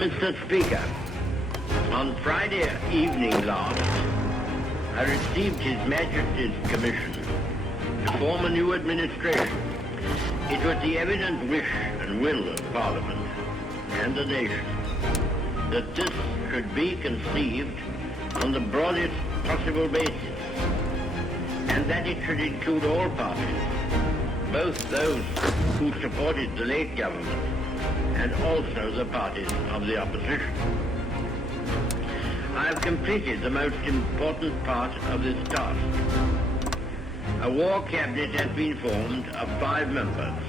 Mr. Speaker, on Friday evening last, I received His Majesty's commission to form a new administration. It was the evident wish and will of Parliament and the nation that this should be conceived on the broadest possible basis, and that it should include all parties, both those who supported the late government and also the parties of the opposition. I have completed the most important part of this task. A war cabinet has been formed of 5 members,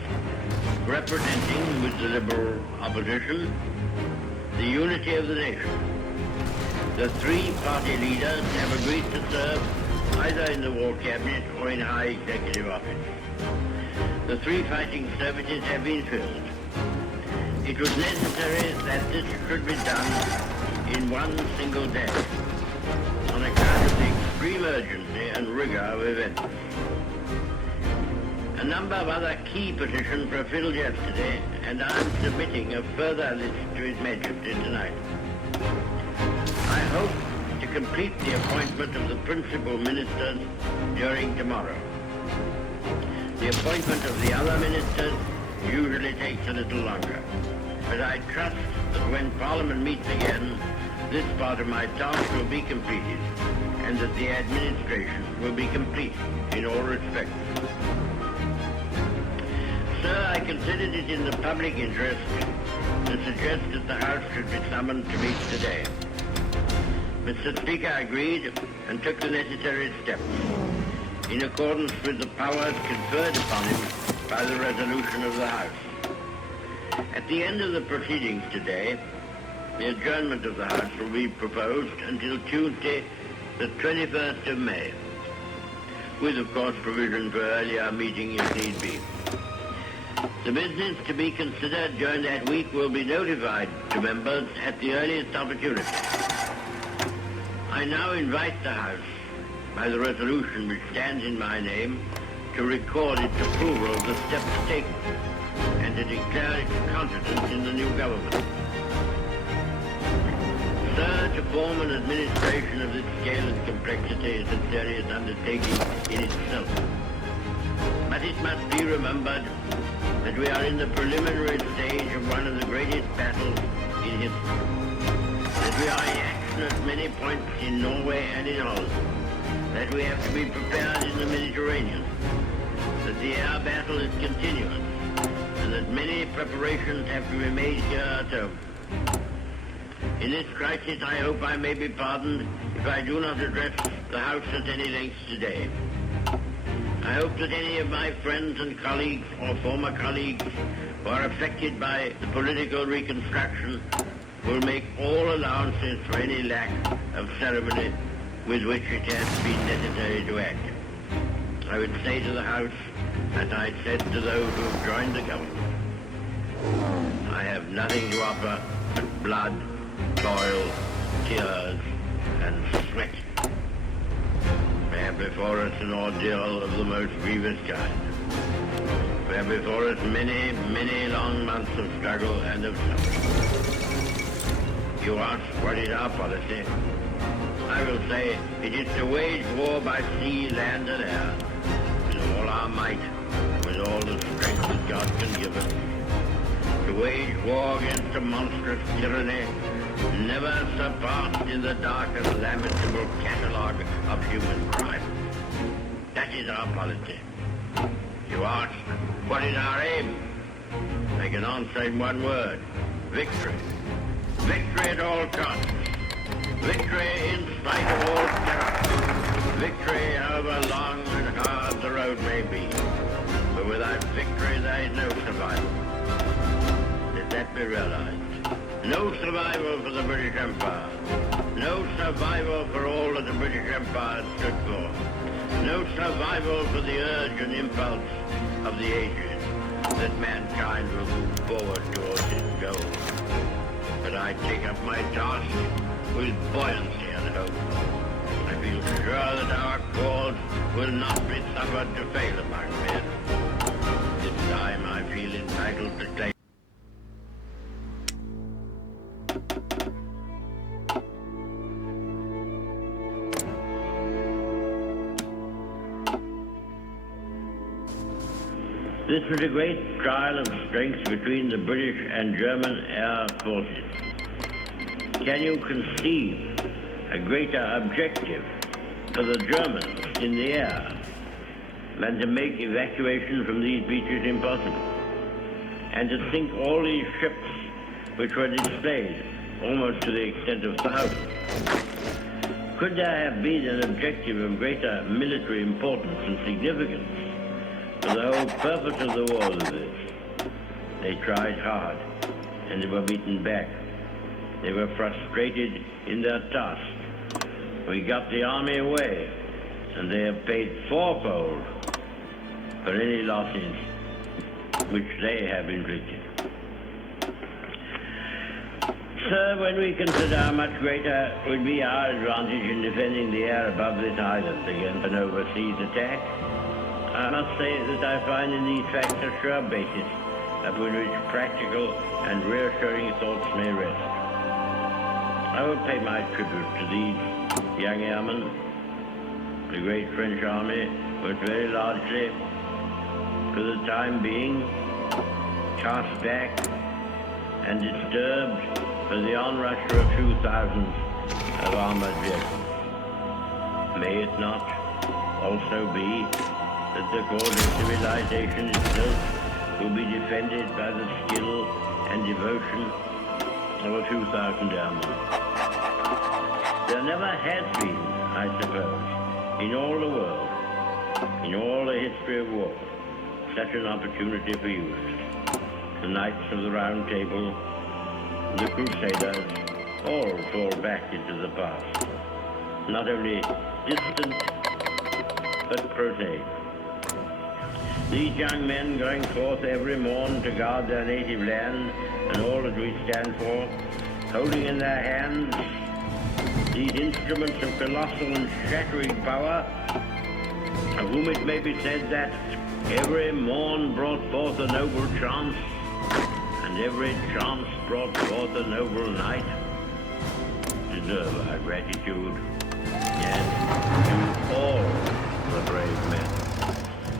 representing, with the Liberal opposition, the unity of the nation. The 3 party leaders have agreed to serve either in the war cabinet or in high executive office. The 3 fighting services have been filled. It was necessary that this should be done in one single day, on account of the extreme urgency and rigor of events. A number of other key positions were filled yesterday, and I am submitting a further list to His Majesty tonight. I hope to complete the appointment of the principal ministers during tomorrow. The appointment of the other ministers usually takes a little longer, but I trust that when Parliament meets again, this part of my task will be completed, and that the administration will be complete in all respects. Sir, I considered it in the public interest to suggest that the House should be summoned to meet today. Mr. Speaker agreed and took the necessary steps in accordance with the powers conferred upon him by the resolution of the House. At the end of the proceedings today, the adjournment of the House will be proposed until Tuesday, the 21st of May, with, of course, provision for earlier meeting if need be. The business to be considered during that week will be notified to members at the earliest opportunity. I now invite the House, by the resolution which stands in my name, to record its approval of the steps taken and to declare its confidence in the new government. Sir, to form an administration of this scale and complexity is a serious undertaking in itself. But it must be remembered that we are in the preliminary stage of one of the greatest battles in history, that we are in action at many points in Norway and in Holland, that we have to be prepared in the Mediterranean, that the air battle is continuous, and that many preparations have to be made here at home. In this crisis, I hope I may be pardoned if I do not address the House at any length today. I hope that any of my friends and colleagues or former colleagues who are affected by the political reconstruction will make all allowances for any lack of ceremony with which it has been necessary to act. I would say to the House, as I said to those who have joined the government, I have nothing to offer but blood, toil, tears, and sweat. We have before us an ordeal of the most grievous kind. We have before us many, many long months of struggle and of suffering. You ask what is our policy? I will say it is to wage war by sea, land, and air, with all our might, with all the strength that God can give us. To wage war against a monstrous tyranny never surpassed in the dark and lamentable catalogue of human crime. That is our policy. You ask, what is our aim? I can answer in one word: victory. Victory at all costs. Victory in spite of all terror. Victory however long and hard the road may be. But without victory there is no survival. Let that be realized. No survival for the British Empire. No survival for all that the British Empire stood for. No survival for the urge and impulse of the ages that mankind will move forward towards its goal. But I take up my task with buoyancy and hope. I feel sure that our cause will not be suffered to fail among men. This time I feel entitled to claim This was a great trial of strength between the British and German air forces. Can you conceive a greater objective for the Germans in the air than to make evacuation from these beaches impossible? And to sink all these ships which were displayed almost to the extent of thousands. Could there have been an objective of greater military importance and significance? For the whole purpose of the war was this. They tried hard, and they were beaten back. They were frustrated in their task. We got the army away, and they have paid fourfold for any losses which they have inflicted. Sir, when we consider how much greater would be our advantage in defending the air above this island against an overseas attack, I must say that I find in these facts a sure basis upon which practical and reassuring thoughts may rest. I will pay my tribute to these young airmen. The great French army was very largely, for the time being, cast back and disturbed for the onrush of a few thousands of armored vehicles. May it not also be that the cause of civilization itself will be defended by the skill and devotion of a few thousand airmen? There never has been, I suppose, in all the world, in all the history of war, such an opportunity for use. The Knights of the Round Table, the Crusaders, all fall back into the past. Not only distant, but prosaic. These young men going forth every morn to guard their native land and all that we stand for, holding in their hands these instruments of colossal and shattering power, of whom it may be said that every morn brought forth a noble chance, and every chance brought forth a noble night, deserve our gratitude, and to all the brave men,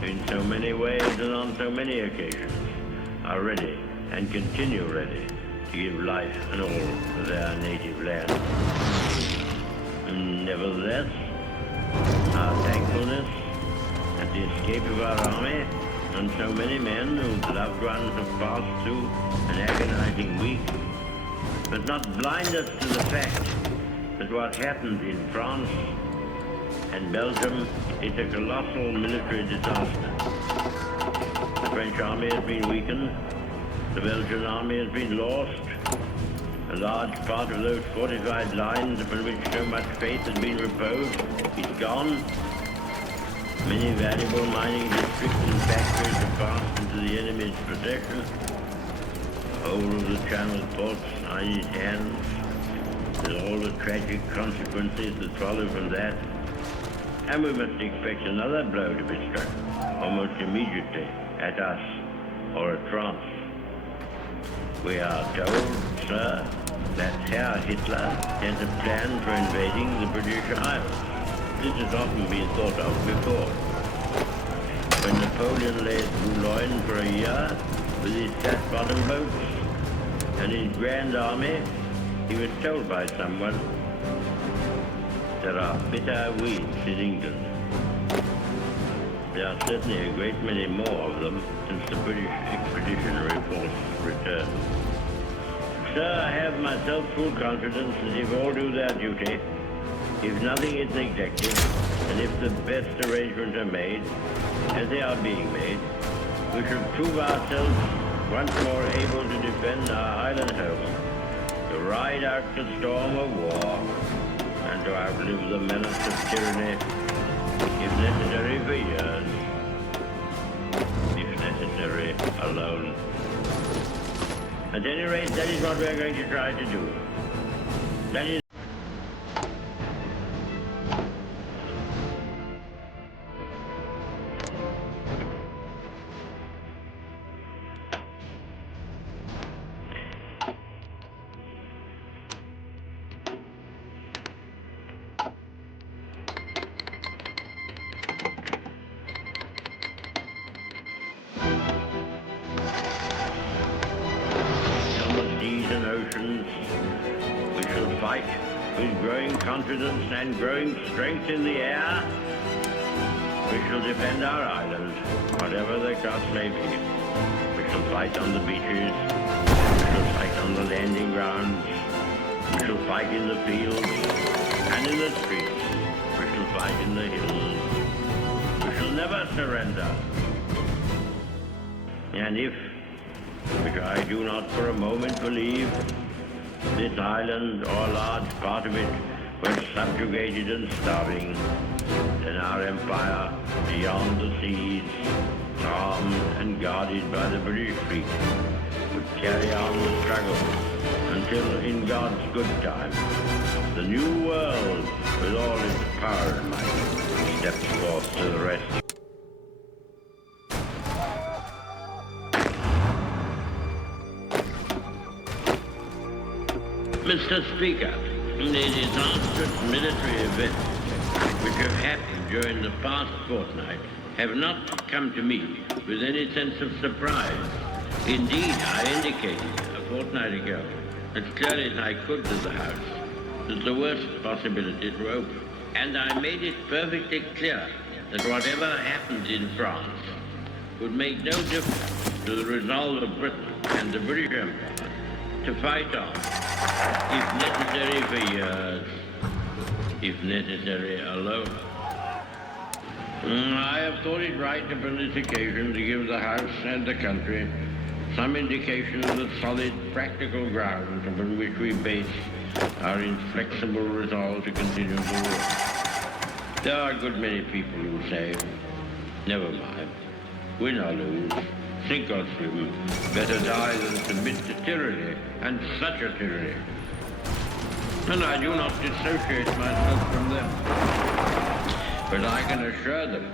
in so many ways and on so many occasions, are ready and continue ready to give life and all to their native land. Nevertheless, our thankfulness at the escape of our army and so many men whose loved ones have passed through an agonizing week does not blind us to the fact that what happened in France and Belgium is a colossal military disaster. The French army has been weakened, the Belgian army has been lost, a large part of those fortified lines upon which so much faith has been reposed is gone. Many valuable mining districts and factories have passed into the enemy's possession. The whole of the Channel ports are in his hands, with all the tragic consequences that follow from that. And we must expect another blow to be struck, almost immediately, at us or at France. We are told, sir, that Herr Hitler has a plan for invading the British Isles. This has often been thought of before. When Napoleon lay at Boulogne for a year with his flat-bottom boats and his grand army, he was told by someone, there are bitter weeds in England. There are certainly a great many more of them since the British expeditionary force returned. Sir, I have myself full confidence that if all do their duty, if nothing is neglected, and if the best arrangements are made, as they are being made, we shall prove ourselves once more able to defend our island home, to ride out the storm of war, and to outlive the menace of tyranny, if necessary for years, if necessary alone. At any rate, that is what we are going to try to do. That is confidence and growing strength in the air, we shall defend our island, whatever the cost may be. We shall fight on the beaches, we shall fight on the landing grounds, we shall fight in the fields and in the streets, we shall fight in the hills. We shall never surrender. And if, which I do not for a moment believe, this island or a large part of it were subjugated and starving, then our empire beyond the seas, armed and guarded by the British fleet, would carry on the struggle until in God's good time, the new world with all its power and might steps forth to the rescue. Mr. Speaker, the disastrous military events which have happened during the past fortnight have not come to me with any sense of surprise. Indeed, I indicated a fortnight ago, as clearly as I could to the House, that the worst possibilities were open. And I made it perfectly clear that whatever happened in France would make no difference to the resolve of Britain and the British Empire to fight on, if necessary for years, if necessary alone. I have thought it right upon this occasion to give the House and the country some indication of the solid, practical grounds upon which we base our inflexible resolve to continue the war. There are a good many people who say, never mind, win or lose, sink or swim, better die than submit to tyranny, and such a tyranny. And I do not dissociate myself from them. But I can assure them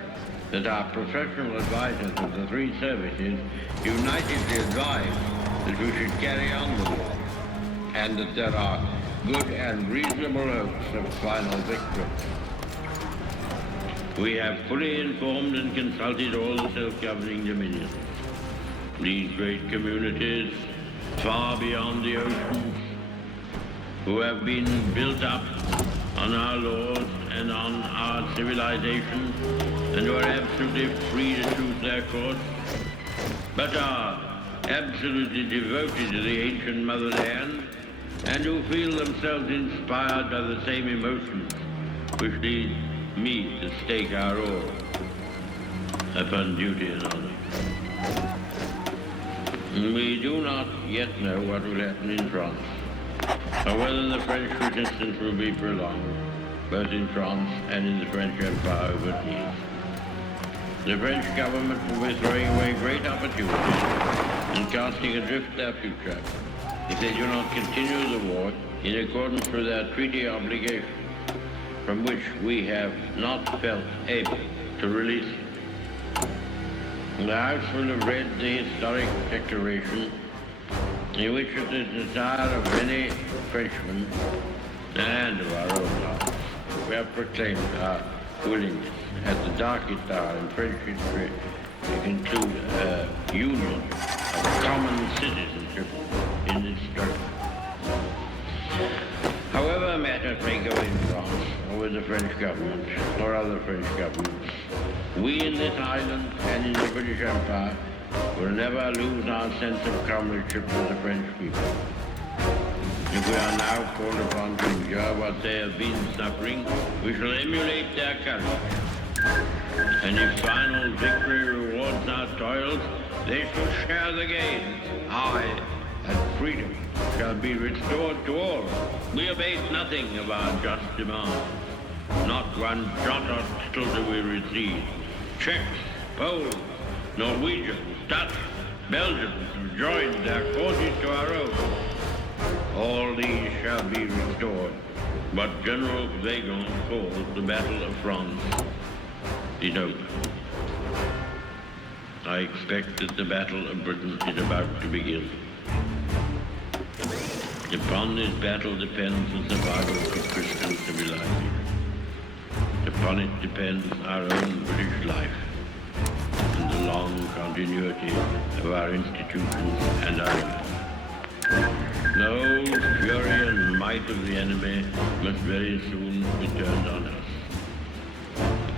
that our professional advisors of the three services unitedly advise that we should carry on the war, and that there are good and reasonable hopes of final victory. We have fully informed and consulted all the self-governing dominions. These great communities, far beyond the oceans, who have been built up on our laws and on our civilization, and who are absolutely free to choose their course, but are absolutely devoted to the ancient motherland, and who feel themselves inspired by the same emotions which lead me to stake our all upon duty and honor. We do not yet know what will happen in France, or whether the French resistance will be prolonged, both in France and in the French Empire overseas. The French government will be throwing away great opportunities and casting adrift their future if they do not continue the war in accordance with their treaty obligation, from which we have not felt able to release them. The House will have read the historic declaration in which it is the desire of many Frenchmen and of our own hearts we have proclaimed our willingness at the darkest hour in French history to conclude a union of common citizenship in this struggle. However matters may go in France, or with the French government, or other French governments, we in this island and in the British Empire will never lose our sense of comradeship with the French people. If we are now called upon to endure what they have been suffering, we shall emulate their courage. And if final victory rewards our toils, they shall share the gains. Aye, and freedom shall be restored to all. We abate nothing of our just demand. Not one jot or tittle do we recede. Czechs, Poles, Norwegians, Dutch, Belgians have joined their causes to our own. All these shall be restored. What General Vaskrs calls the Battle of France is over. I expect that the Battle of Britain is about to begin. Upon this battle depends the survival of Christian civilization. Upon it depends our own British life and the long continuity of our institutions and our life. The whole fury and might of the enemy must very soon be turned on us.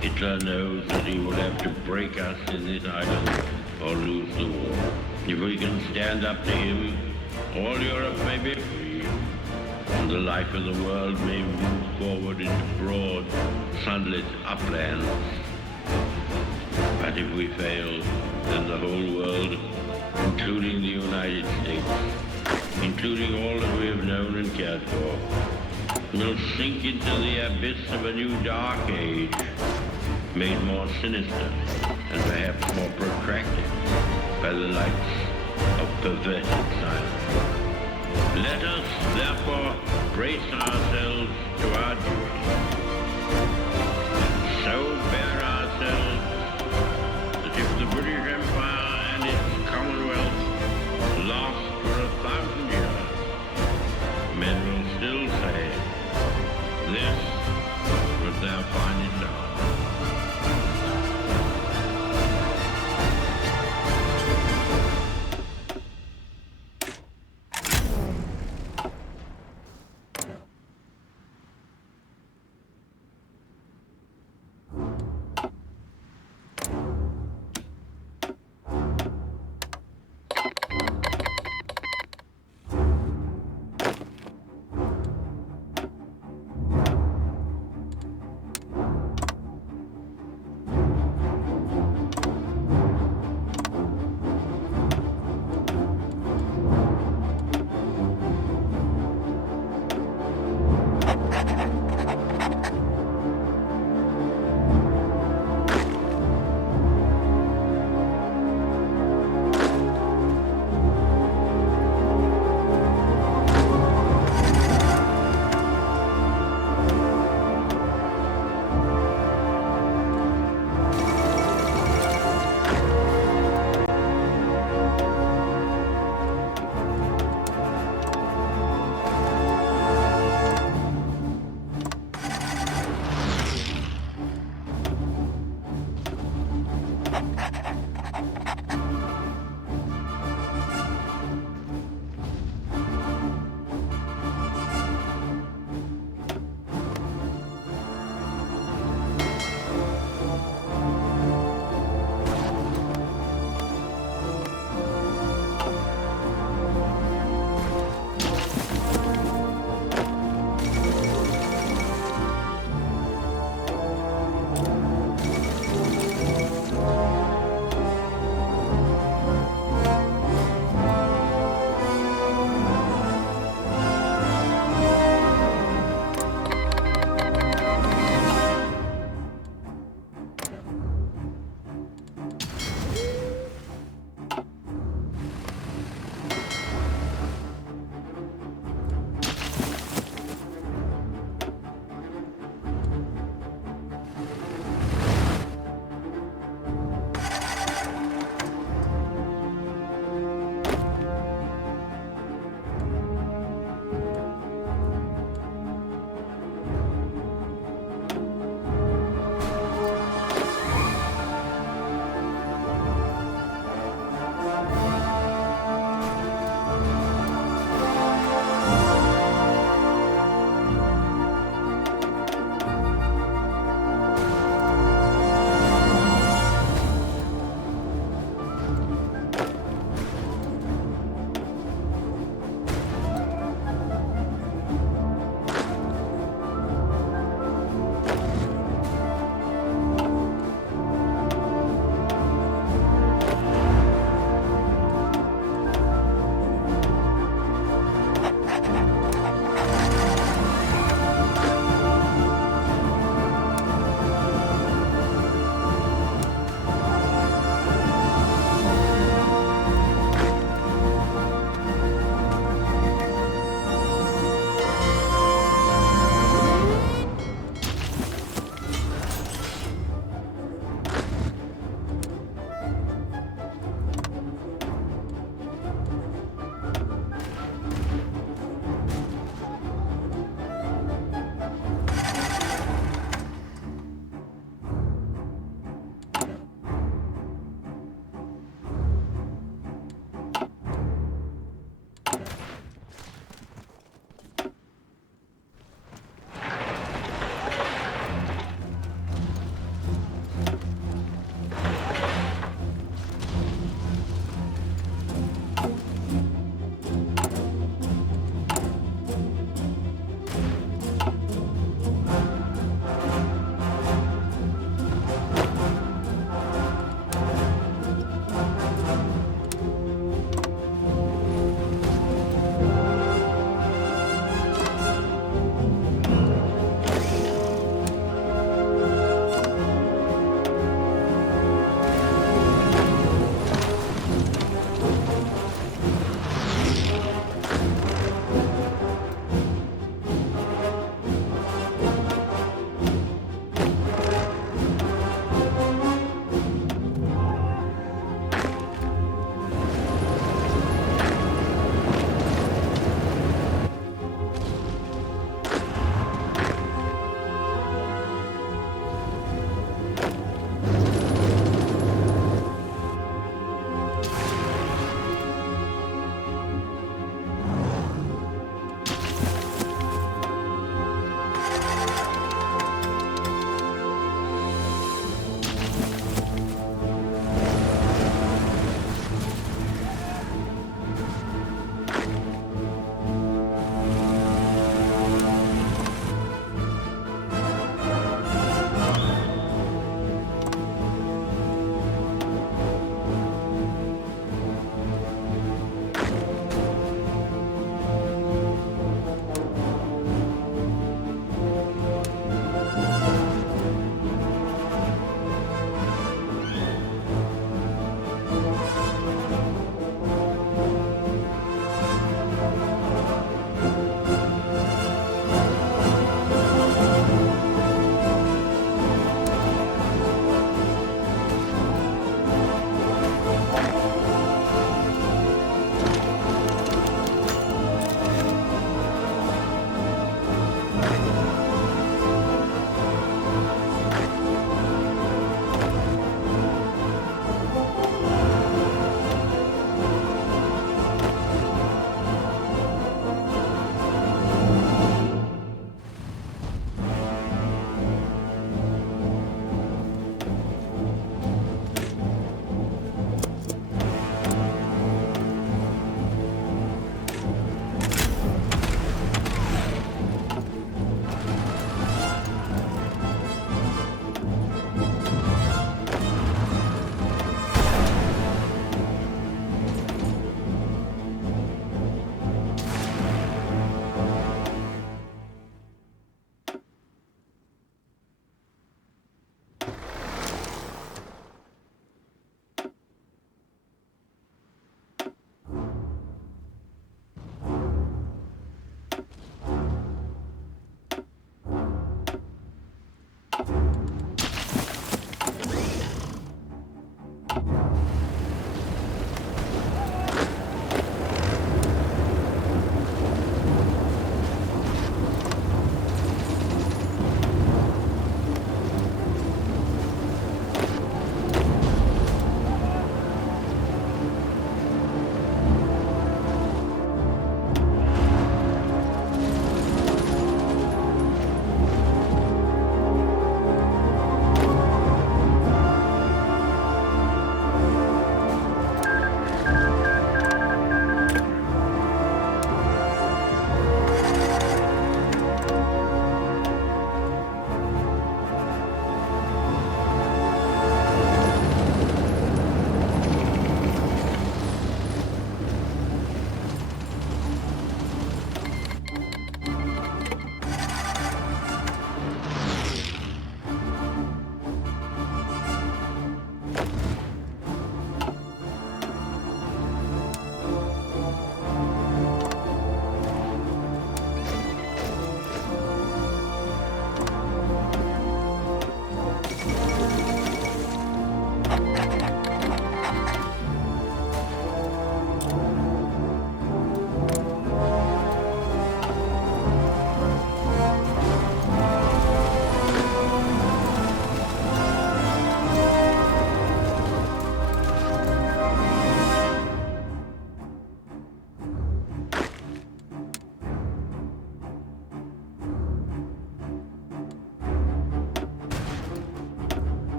Hitler knows that he will have to break us in this island or lose the war. If we can stand up to him, all Europe may be free, and the life of the world may move forward into broad, sunlit uplands. But if we fail, then the whole world, including the United States, including all that we have known and cared for, will sink into the abyss of a new dark age, made more sinister and perhaps more protracted by the lights of perverted science. Let us, therefore, brace ourselves to our duty.